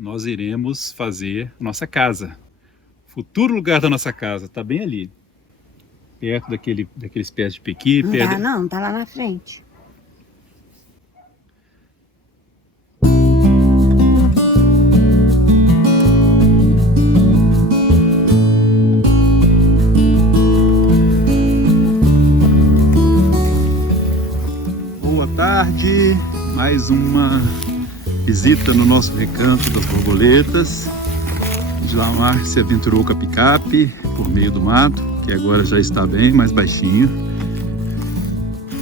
nós iremos fazer nossa casa. O futuro lugar da nossa casa está bem ali. Perto daqueles pés de pequi. Não tá não, tá lá na frente. Boa tarde, mais uma visita no nosso recanto das borboletas. Gilmar se aventurou com a picape por meio do mato, que agora já está bem mais baixinho.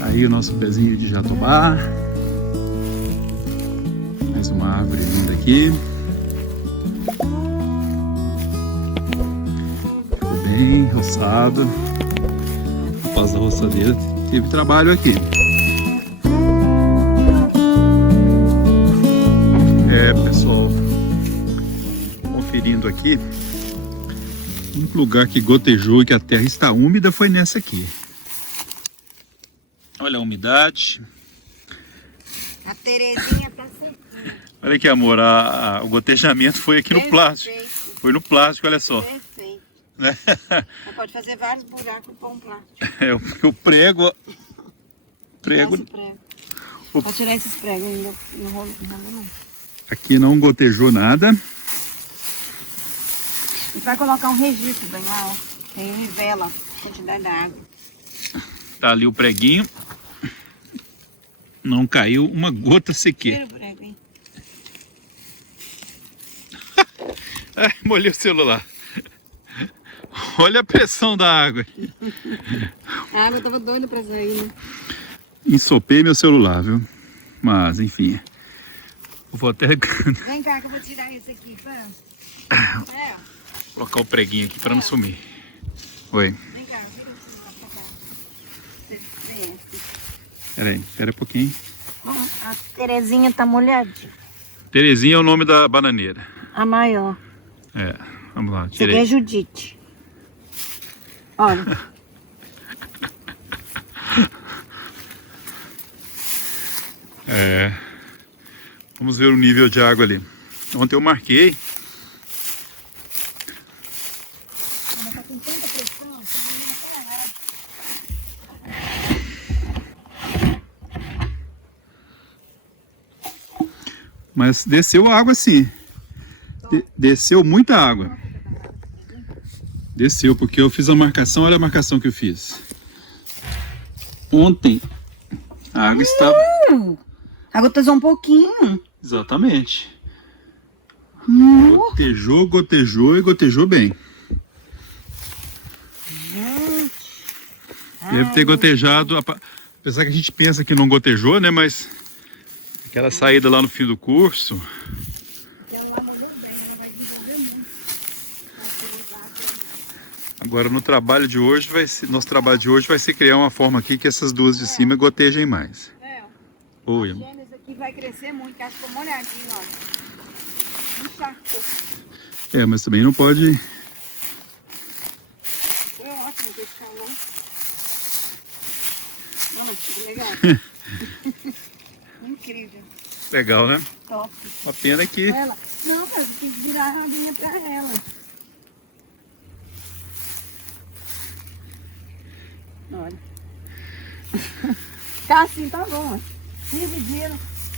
Aí o nosso pezinho de jatobá. Mais uma árvore linda aqui. Ficou bem roçado. Após a roçadeira, teve trabalho aqui. Pessoal, conferindo aqui, o único lugar que gotejou e que a terra está úmida foi nessa aqui. Olha a umidade. A Terezinha tá sequinha. Olha aqui, amor, o gotejamento foi aqui no plástico. Foi no plástico, olha só. Perfeito. Você pode fazer vários buracos com um plástico. O prego. Prego. Pode tirar esses pregos ainda no rolo não. Aqui não gotejou nada. E vai colocar um registro bem lá, ó. Tem nivela a quantidade da água. Tá ali o preguinho. Não caiu uma gota sequer. Tira o prego, hein? Ai, molhei o celular. Olha a pressão da água. A água tava doida pra sair, né? Ensopei meu celular, viu? Mas, enfim. Eu vou até... Vem cá que eu vou tirar esse aqui, pá. Vou colocar o preguinho aqui para não sumir. Oi. Vem cá, vira esse Espera um pouquinho. A Terezinha tá molhadinha. Terezinha é o nome da bananeira. A maior. Vamos lá, Essa aqui tirei. é Judite. Olha. Vamos ver o nível de água ali. Ontem eu marquei. Ela tá com tanta pressão que não é. Mas desceu água sim. Desceu muita água. Desceu, porque eu fiz a marcação. Olha a marcação que eu fiz. Ontem a água estava... A água pesou um pouquinho. Exatamente. Gotejou e gotejou bem. Gente. Deve ter gotejado, apesar que a gente pensa que não gotejou, né? Mas aquela saída lá no fim do curso... Ela mandou bem, ela vai desenvolver muito. Agora no trabalho de hoje, nosso trabalho de hoje vai ser criar uma forma aqui que essas duas de cima gotejem mais. Oi, amor. Esse aqui vai crescer muito, que acho que ficou molhadinho, ó. Encharcou. Mas também não pode... Foi ótimo ter esse calor. Não, mas ficou legal. Incrível. Legal, né? Top. A pena que... Ela. Não, mas tem que virar a aguinha pra ela. Olha. Tá assim, tá bom. Ó. 5 dias,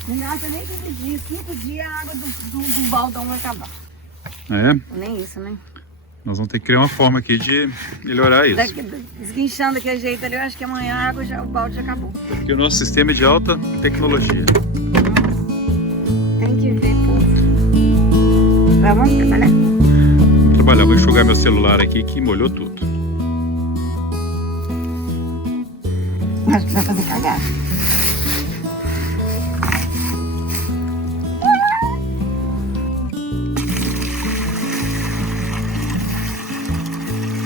não gasta nem 5 dias. 5 dias a água do baldão vai acabar. Nem isso, né? Nós vamos ter que criar uma forma aqui de melhorar isso. Esguinchando daquele jeito ali, eu acho que amanhã a água o balde já acabou. Porque o nosso sistema é de alta tecnologia. Tem que ver, povo. Vamos trabalhar? Vou trabalhar, vou enxugar meu celular aqui que molhou tudo. Acho que vai fazer cagada.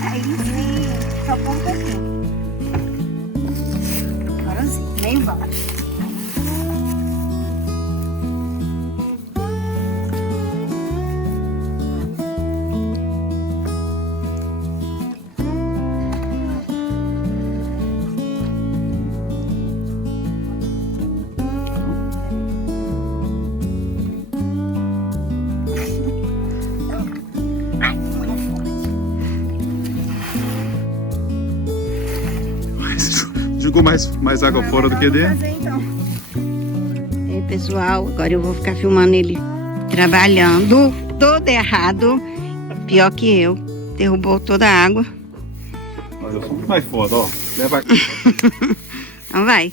Aí sim, só põe um pouquinho. Agora sim, meio baixo. Jogou mais água fora do que dentro. Fazer, então. E aí, pessoal, agora eu vou ficar filmando ele trabalhando. Todo errado. Pior que eu. Derrubou toda a água. Mas eu sou muito mais foda, ó. Leva aqui. Então vai.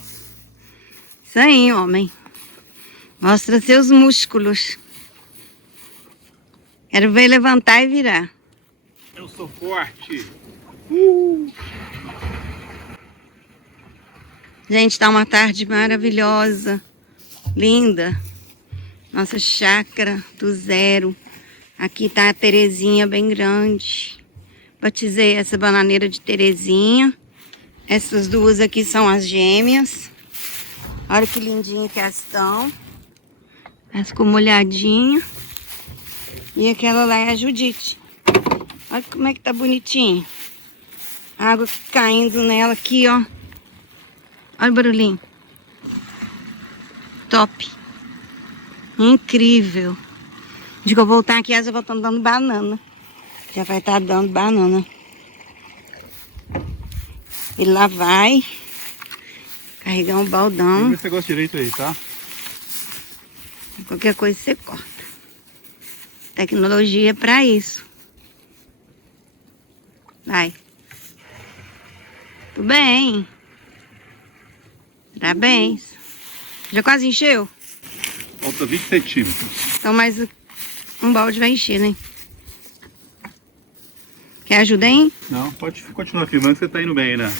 Isso aí, homem. Mostra seus músculos. Quero ver levantar e virar. Eu sou forte. Gente, tá uma tarde maravilhosa. Linda. Nossa chácara do zero. Aqui tá a Terezinha bem grande. Batizei essa bananeira de Terezinha. Essas duas aqui são as gêmeas. Olha que lindinha que elas estão. Elas ficou molhadinha. E aquela lá é a Judite. Olha como é que tá bonitinha. A água caindo nela aqui, ó. Olha o barulhinho. Top. Incrível. De que eu voltar aqui, elas já vão estar dando banana. Já vai estar dando banana. E lá vai carregar um baldão. Vê se você gosta direito aí, tá? Qualquer coisa você corta. Tecnologia é pra isso. Vai. Tudo bem. Parabéns. Já quase encheu? Falta 20 centímetros. Então mais um balde vai encher, né? Quer ajuda, hein? Não, pode continuar filmando, você tá indo bem, né?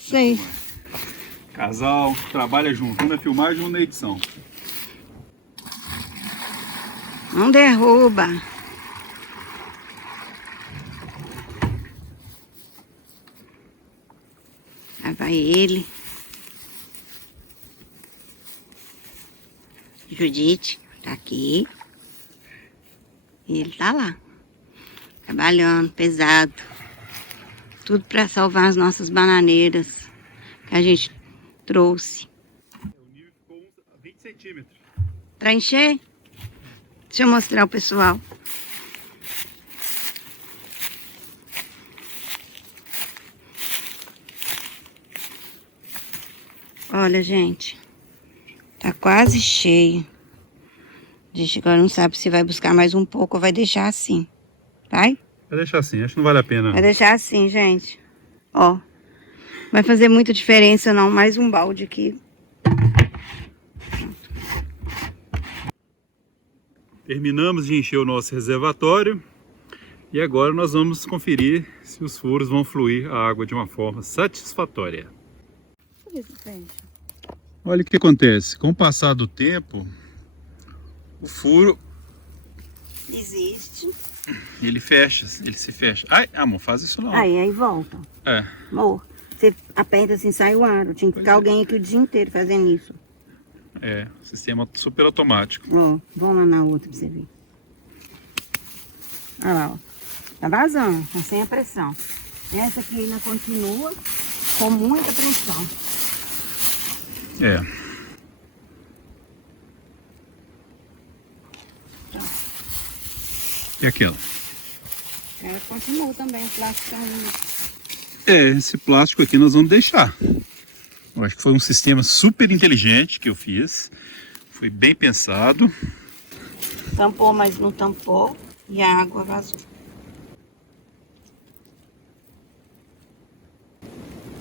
Sei. Casal, trabalha junto. Um na filmagem e um na edição. Não derruba. Lá vai ele. Judite tá aqui. E ele tá lá. Trabalhando, pesado. Tudo para salvar as nossas bananeiras que a gente trouxe. O nível ficou 20 centímetros. Para encher? Deixa eu mostrar o pessoal. Olha, gente. Tá quase cheio. A gente agora não sabe se vai buscar mais um pouco ou vai deixar assim. Vai? Vai deixar assim, acho que não vale a pena. Vai deixar assim, gente. Ó. Vai fazer muita diferença não. Mais um balde aqui. Terminamos de encher o nosso reservatório. E agora nós vamos conferir se os furos vão fluir a água de uma forma satisfatória. Olha o que acontece. Com o passar do tempo, o furo Existe. ele se fecha. Ai, amor, faz isso não. Aí volta. É. Amor, você aperta assim, sai o ar. Tinha que ficar alguém aqui o dia inteiro fazendo isso. É, sistema super automático. Ó, vamos lá na outra pra você ver. Olha lá, ó. Tá vazando, tá sem a pressão. Essa aqui ainda continua com muita pressão. É. E aquela? Ela continua também, o plástico ainda. É, esse plástico aqui nós vamos deixar. Eu acho que foi um sistema super inteligente que eu fiz. Foi bem pensado. Tampou, mas não tampou. E a água vazou.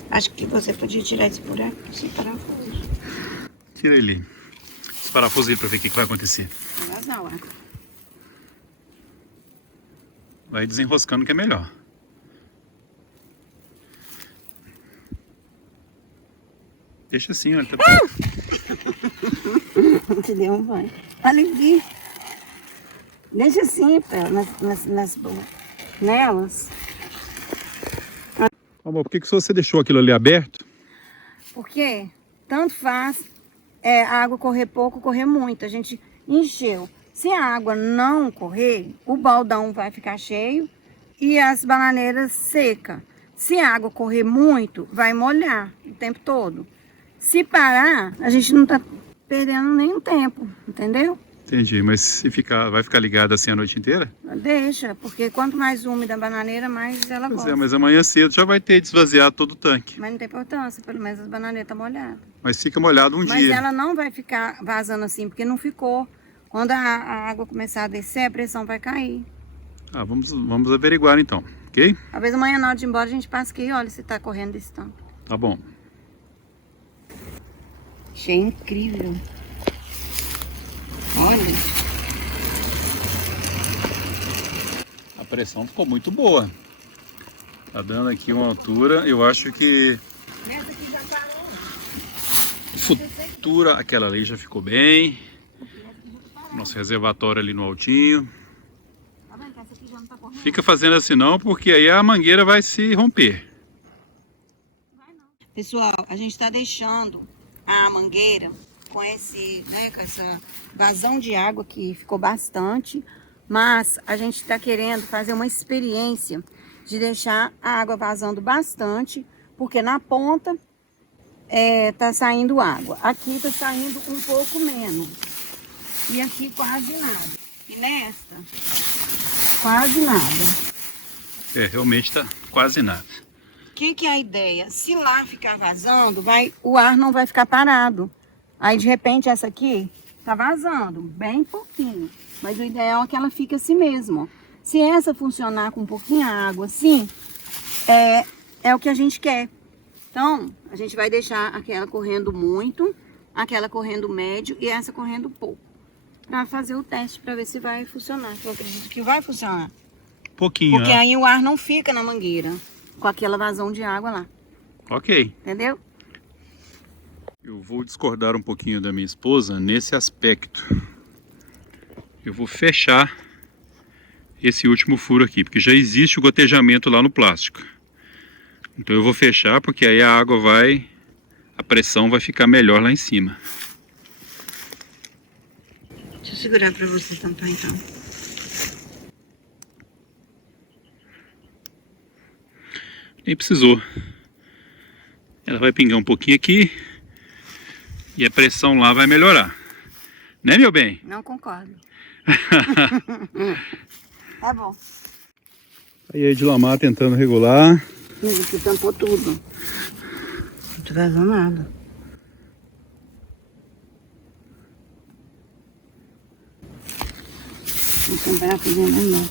Acho que você podia tirar esse buraco, esse parafuso. Tira ele. Esse parafuso aí pra ver o que vai acontecer. Vai vazar a água. Vai desenroscando que é melhor. Deixa assim, olha. Tá... Te deu um banho. Olha aqui. Deixa assim, nelas. Amor, por que você deixou aquilo ali aberto? Porque tanto faz a água correr pouco, correr muito. A gente encheu. Se a água não correr, o baldão vai ficar cheio e as bananeiras secas. Se a água correr muito, vai molhar o tempo todo. Se parar, a gente não tá perdendo nenhum tempo, entendeu? Entendi, mas se ficar, vai ficar ligada assim a noite inteira? Deixa, porque quanto mais úmida a bananeira, mais ela Pois gosta. é, mas amanhã cedo já vai ter desvaziado todo o tanque. Mas não tem importância, pelo menos as bananeiras estão molhadas. Mas fica molhado um Mas dia. ela não vai ficar vazando assim, porque não ficou. Quando a água começar a descer, a pressão vai cair. Ah, vamos averiguar então, ok? Talvez amanhã na hora de ir embora a gente passe aqui e olha se tá correndo desse tanto. Tá bom. Achei incrível. Olha. A pressão ficou muito boa. Tá dando aqui uma altura, eu acho que Essa aqui já parou. futura, aquela ali já ficou bem. Nosso reservatório ali no altinho. Tá vendo que essa aqui já não tá correndo? Fica fazendo assim não, porque aí a mangueira vai se romper. Pessoal, a gente está deixando a mangueira com com essa vazão de água que ficou bastante, mas a gente está querendo fazer uma experiência de deixar a água vazando bastante, porque na ponta tá saindo água. Aqui tá saindo um pouco menos. E aqui quase nada. E nesta, quase nada. Realmente tá quase nada. O que é a ideia? Se lá ficar vazando, o ar não vai ficar parado. Aí, de repente, essa aqui tá vazando, bem pouquinho. Mas o ideal é que ela fique assim mesmo, ó. Se essa funcionar com um pouquinho a água assim, é o que a gente quer. Então, a gente vai deixar aquela correndo muito, aquela correndo médio e essa correndo pouco. Para fazer o teste, para ver se vai funcionar. Eu acredito que vai funcionar. Pouquinho, Porque né? aí o ar não fica na mangueira, com aquela vazão de água lá. Ok. Entendeu? Eu vou discordar um pouquinho da minha esposa nesse aspecto. Eu vou fechar esse último furo aqui, porque já existe o gotejamento lá no plástico. Então eu vou fechar, porque aí a pressão vai ficar melhor lá em cima. Deixa eu segurar para você tampar então. Nem precisou. Ela vai pingar um pouquinho aqui e a pressão lá vai melhorar. Né, meu bem? Não concordo. Tá bom. Aí a Edilamar tentando regular. Isso aqui tampou tudo. Não tô vazando nada. Vou comprar cozinha menor.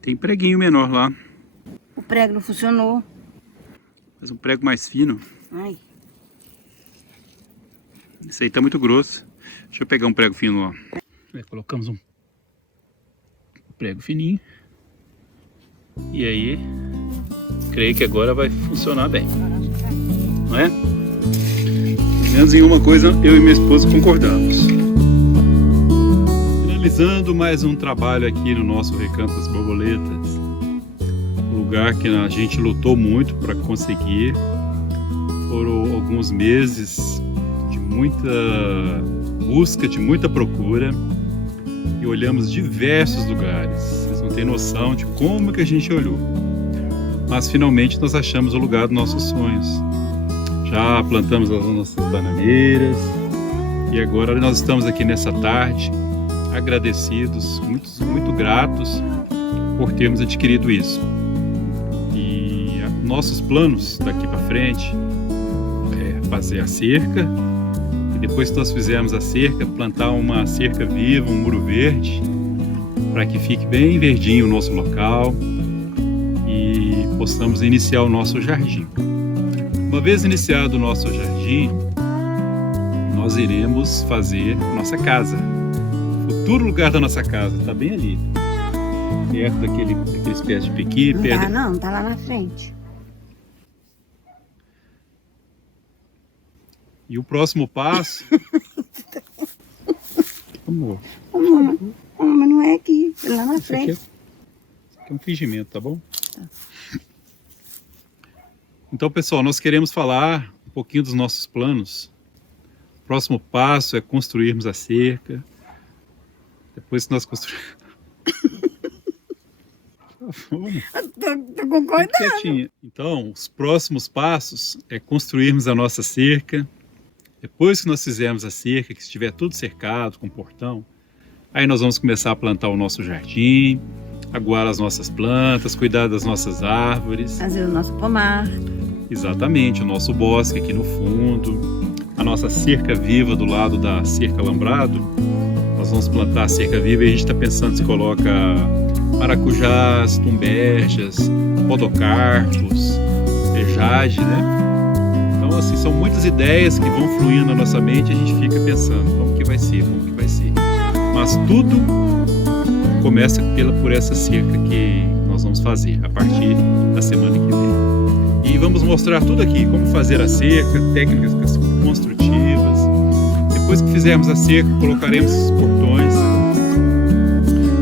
Tem preguinho menor lá, O prego não funcionou. mas um prego mais fino. Ai. Esse aí tá muito grosso. Deixa eu pegar um prego fino lá. Aí colocamos um prego fininho. E aí, creio que agora vai funcionar bem. Não é? Pelo menos em uma coisa eu e minha esposa concordamos. Finalizando mais um trabalho aqui no nosso Recanto das Borboletas. Um lugar que a gente lutou muito para conseguir. Foram alguns meses de muita busca, de muita procura. E olhamos diversos lugares. Vocês não têm noção de como que a gente olhou. Mas finalmente nós achamos o lugar dos nossos sonhos. Já plantamos as nossas bananeiras. E agora nós estamos aqui nessa tarde, agradecidos, muito gratos por termos adquirido isso. E nossos planos daqui para frente é fazer a cerca. E depois que nós fizermos a cerca, plantar uma cerca viva, um muro verde, para que fique bem verdinho o nosso local e possamos iniciar o nosso jardim. Uma vez iniciado o nosso jardim, nós iremos fazer nossa casa. O futuro lugar da nossa casa está bem ali, perto daqueles pés de pequi. Não, tá lá na frente. E o próximo passo... Amor, Mas não é aqui, é lá na isso aqui frente. é um fingimento, tá bom? Então, pessoal, nós queremos falar um pouquinho dos nossos planos. O próximo passo é construirmos a cerca. Depois que nós construirmos... Tô concordando. Quietinha. Então, os próximos passos é construirmos a nossa cerca. Depois que nós fizermos a cerca, que estiver tudo cercado com portão, aí nós vamos começar a plantar o nosso jardim, aguar as nossas plantas, cuidar das nossas árvores. Fazer o nosso pomar. Exatamente, o nosso bosque aqui no fundo, a nossa cerca viva do lado da cerca alambrado. Nós vamos plantar a cerca viva e a gente está pensando se coloca maracujás, tumberjas, podocarpos, jade, né? Então, assim, são muitas ideias que vão fluindo na nossa mente e a gente fica pensando como que vai ser, como que vai ser. Mas tudo começa por essa cerca que nós vamos fazer a partir da semana que vem. E vamos mostrar tudo aqui, como fazer a cerca, técnicas construtivas. Depois que fizermos a cerca, colocaremos os portões.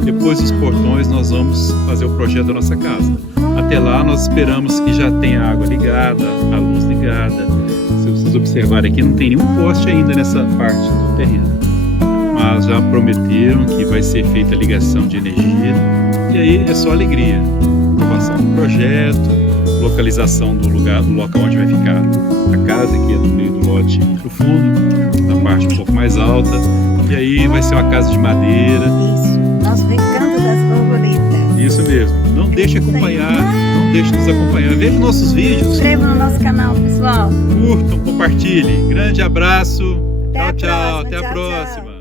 Depois dos portões, nós vamos fazer o projeto da nossa casa. Até lá, nós esperamos que já tenha a água ligada, a luz ligada. Se vocês observarem aqui, não tem nenhum poste ainda nessa parte do terreno. Mas já prometeram que vai ser feita a ligação de energia. E aí é só alegria. Aprovação do projeto, localização do lugar, do local onde vai ficar a casa, que é no meio do lote do fundo, na parte um pouco mais alta. E aí vai ser uma casa de madeira. Isso, nosso recanto das borboletas. Isso mesmo. Não deixe acompanhar, não deixe nos acompanhar. Veja nossos vídeos. Se inscreva no nosso canal, pessoal. Curtam, compartilhem. Grande abraço. Tchau, tchau. Até a Tchau, próxima. tchau.